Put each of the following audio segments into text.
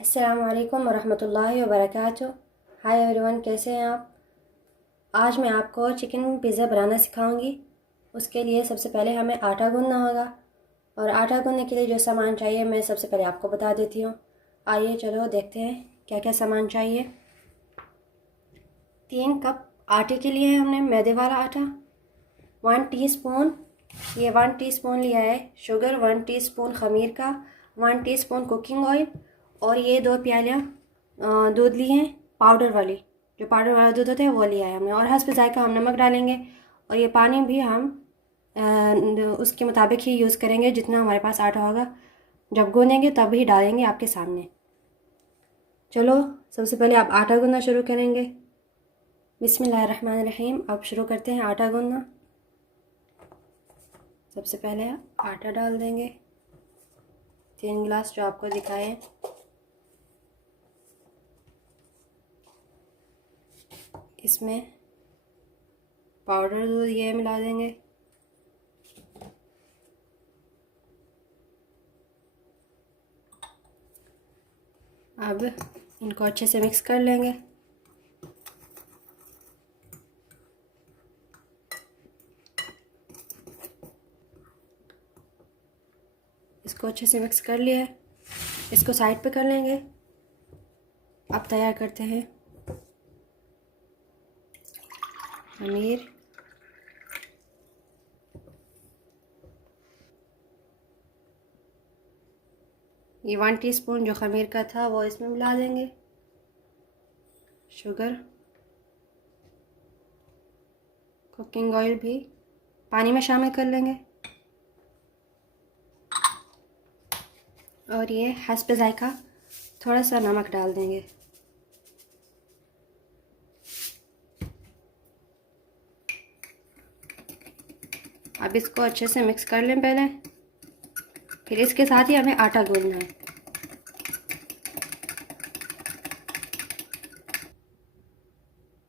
अस्सलामुअलैकुम वरहमतुल्लाहि वबरकातुहू। Hi everyone, कैसे हैं आप। आज मैं आपको चिकन पिज़्ज़ा बनाना सिखाऊंगी। उसके लिए सबसे पहले हमें आटा गूंदना होगा, और आटा गूंदने के लिए जो सामान चाहिए मैं सबसे पहले आपको बता देती हूँ। आइए चलो देखते हैं क्या क्या सामान चाहिए। 3 कप आटे के लिए हमने मैदे वाला आटा, 1 टीस्पून, ये 1 टीस्पून लिया है शुगर, 1 टीस्पून ख़मीर का, 1 टीस्पून कुकिंग ऑयल, और ये 2 प्यालियाँ दूध लिए हैं पाउडर वाली, जो पाउडर वाला दूध होता है वो लिया है हमने, और हस्ब ज़ायक़ा हम नमक डालेंगे। और ये पानी भी हम उसके मुताबिक ही यूज़ करेंगे जितना हमारे पास आटा होगा। जब गूंदेंगे तब ही डालेंगे आपके सामने। चलो सबसे पहले आप आटा गूंदना शुरू करेंगे। बिस्मिल्लाहिर्रहमानिर्रहीम। अब शुरू करते हैं आटा गूंदना। सबसे पहले आटा डाल देंगे, 3 गिलास जो आपको दिखाए। इसमें पाउडर दूध ये मिला देंगे। अब इनको अच्छे से मिक्स कर लेंगे। इसको अच्छे से मिक्स कर लिया है, इसको साइड पे कर लेंगे। अब तैयार करते हैं खमीर, ये 1 टीस्पून जो खमीर का था वो इसमें मिला देंगे। शुगर, कुकिंग ऑयल भी पानी में शामिल कर लेंगे, और ये हस्ब ज़ायक़ा थोड़ा सा नमक डाल देंगे। अब इसको अच्छे से मिक्स कर लें पहले, फिर इसके साथ ही हमें आटा गूंदना है।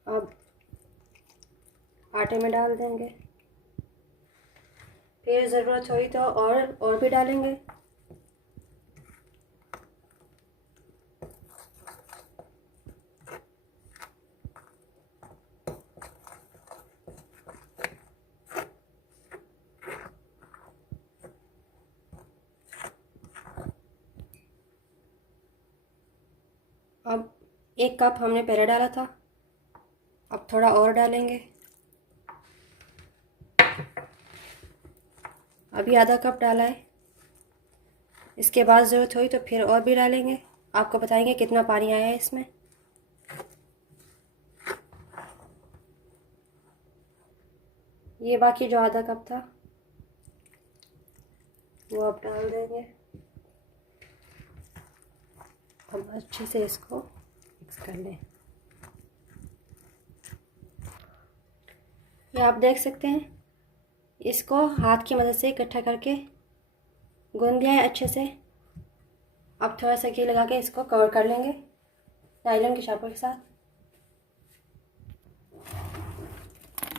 अब आटे में डाल देंगे, फिर ज़रूरत हुई तो और भी डालेंगे। अब 1 कप हमने पहले डाला था, अब थोड़ा और डालेंगे। अभी आधा कप डाला है, इसके बाद ज़रूरत हुई तो फिर और भी डालेंगे। आपको बताएंगे कितना पानी आया है इसमें। ये बाकी जो आधा कप था वो अब डाल देंगे। अब अच्छे से इसको मिक्स कर लें। ये आप देख सकते हैं, इसको हाथ की मदद से इकट्ठा करके गूंद लिया है अच्छे से। अब थोड़ा सा घी लगा के इसको कवर कर लेंगे नायलॉन के शापर के साथ।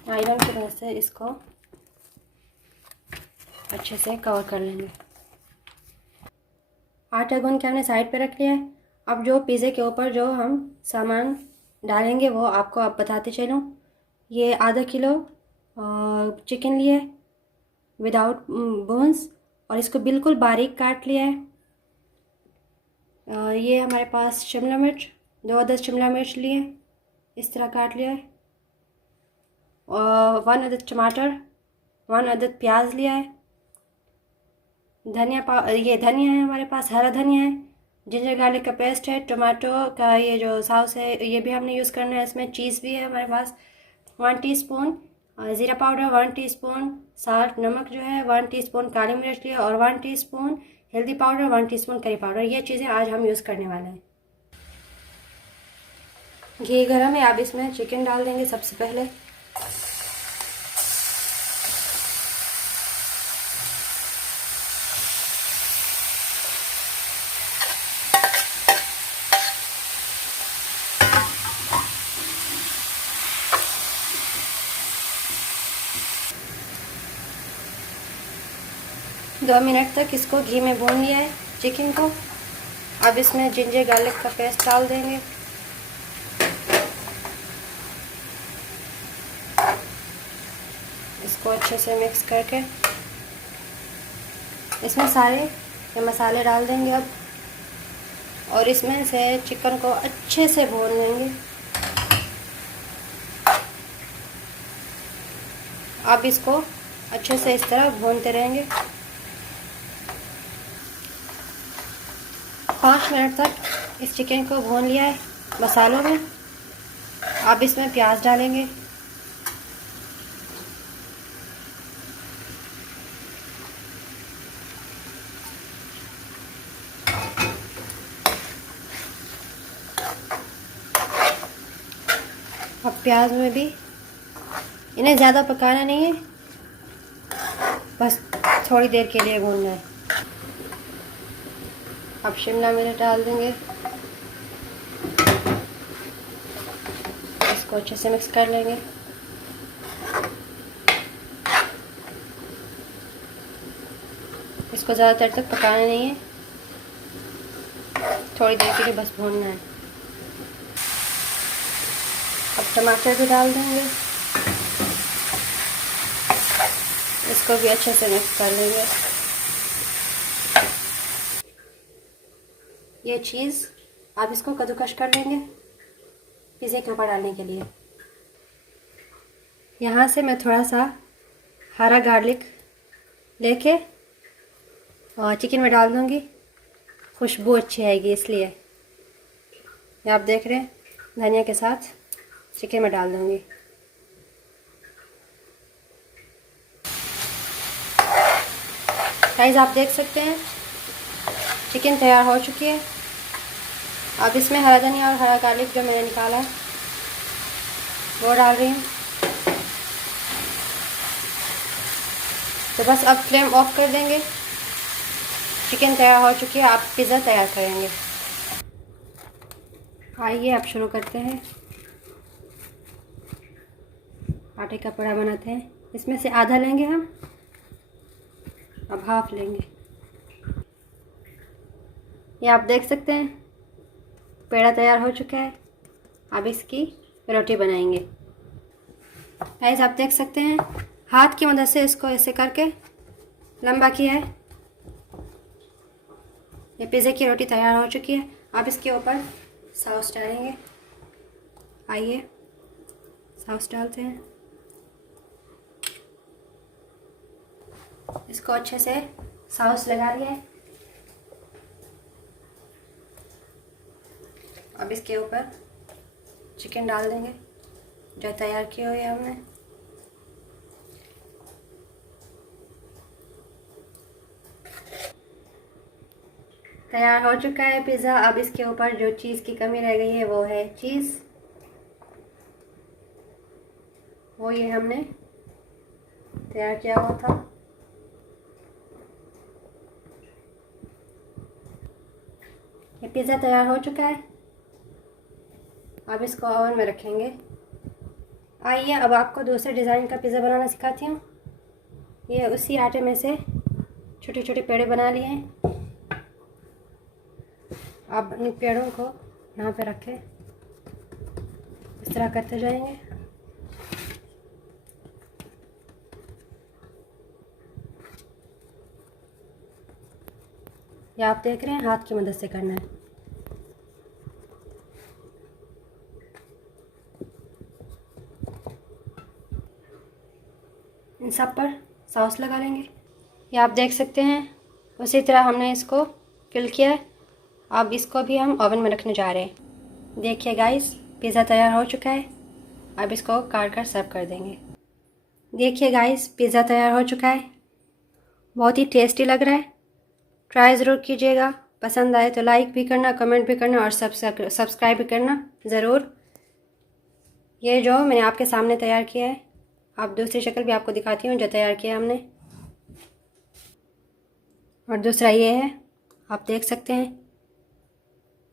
नायलॉन की मदद से इसको अच्छे से कवर कर लेंगे। आटा गूंद के हमने साइड पे रख लिया है। अब जो पिज़्ज़े के ऊपर जो हम सामान डालेंगे वो आपको अब बताते चलूँ। ये आधा किलो चिकन लिया है विदाउट बोन्स, और इसको बिल्कुल बारीक काट लिया है। ये हमारे पास शिमला मिर्च, 2 अदद शिमला मिर्च लिए, इस तरह काट लिया है। और 1 अदद टमाटर, 1 अदद प्याज लिया है। ये धनिया है हमारे पास, हरा धनिया है। जिंजर गार्लिक का पेस्ट है। टमाटो का ये जो सॉस है ये भी हमने यूज़ करना है इसमें। चीज़ भी है हमारे पास। 1 टीस्पून ज़ीरा पाउडर, 1 टीस्पून साल्ट, नमक जो है, 1 टीस्पून काली मिर्च लिया, और 1 टीस्पून हल्दी पाउडर, 1 टीस्पून करी पाउडर। ये चीज़ें आज हम यूज़ करने वाले हैं। घी गर्म है, आप इसमें चिकन डाल देंगे सबसे पहले। 2 मिनट तक इसको घी में भून लिया है चिकन को। अब इसमें जिंजर गार्लिक का पेस्ट डाल देंगे। इसको अच्छे से मिक्स करके इसमें सारे ये मसाले डाल देंगे अब, और इसमें से चिकन को अच्छे से भून लेंगे। अब इसको अच्छे से इस तरह भूनते रहेंगे 5 मिनट तक। इस चिकन को भून लिया है मसालों में। अब इसमें प्याज डालेंगे। अब प्याज में भी इन्हें ज़्यादा पकाना नहीं है, बस थोड़ी देर के लिए भूनना है। अब शिमला मिर्च डाल देंगे। इसको अच्छे से मिक्स कर लेंगे। इसको ज़्यादातर तक पकाना नहीं है, थोड़ी देर के लिए बस भूनना है। अब टमाटर भी डाल देंगे। इसको भी अच्छे से मिक्स कर लेंगे। ये चीज़ आप इसको कद्दूकश कर लेंगे पिज़्ज़े के ऊपर डालने के लिए। यहाँ से मैं थोड़ा सा हरा गार्लिक लेके और चिकन में डाल दूँगी, खुशबू अच्छी आएगी इसलिए। ये आप देख रहे हैं, धनिया के साथ चिकन में डाल दूँगी। गाइस आप देख सकते हैं चिकन तैयार हो चुकी है। अब इसमें हरा धनिया और हरा गार्लिक जो मैंने निकाला है वो डाल रही हूँ। तो बस अब फ्लेम ऑफ कर देंगे। चिकन तैयार हो चुकी है। आप पिज़्ज़ा तैयार करेंगे। आइए अब शुरू करते हैं। आटे का पेड़ा बनाते हैं। इसमें से आधा लेंगे हम, अब हाफ लेंगे। ये आप देख सकते हैं पेड़ा तैयार हो चुका है। अब इसकी रोटी बनाएंगे। गाइस आप देख सकते हैं हाथ की मदद से इसको ऐसे करके लंबा किया है। ये पिज़्ज़े की रोटी तैयार हो चुकी है। अब इसके ऊपर सॉस डालेंगे। आइए सॉस डालते हैं। इसको अच्छे से सॉस लगा लिया है। अब इसके ऊपर चिकन डाल देंगे जो तैयार किए हुए हमने। तैयार हो चुका है पिज़्ज़ा। अब इसके ऊपर जो चीज़ की कमी रह गई है वो है चीज़। वो ये हमने तैयार किया हुआ था। ये पिज़्ज़ा तैयार हो चुका है। अब इसको ओवन में रखेंगे। आइए अब आपको दूसरे डिज़ाइन का पिज़्ज़ा बनाना सिखाती हूँ। ये उसी आटे में से छोटे छोटे पेड़े बना लिए हैं। अब इन पेड़ों को यहाँ पे रखें, इस तरह करते जाएंगे। ये आप देख रहे हैं हाथ की मदद से करना है। इन सब पर सॉस लगा लेंगे। ये आप देख सकते हैं उसी तरह हमने इसको फिल किया है। अब इसको भी हम ओवन में रखने जा रहे हैं। देखिए गाइस पिज़्ज़ा तैयार हो चुका है। अब इसको काट कर सर्व कर देंगे। देखिए गाइस पिज़्ज़ा तैयार हो चुका है। बहुत ही टेस्टी लग रहा है। ट्राई ज़रूर कीजिएगा। पसंद आए तो लाइक भी करना, कमेंट भी करना और सब्सक्राइब भी करना ज़रूर। ये जो मैंने आपके सामने तैयार किया है, आप दूसरी शक्ल भी आपको दिखाती हूँ जो तैयार किया हमने। और दूसरा ये है, आप देख सकते हैं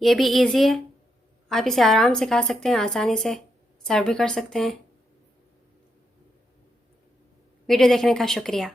ये भी इजी है। आप इसे आराम से खा सकते हैं, आसानी से सर्व भी कर सकते हैं। वीडियो देखने का शुक्रिया।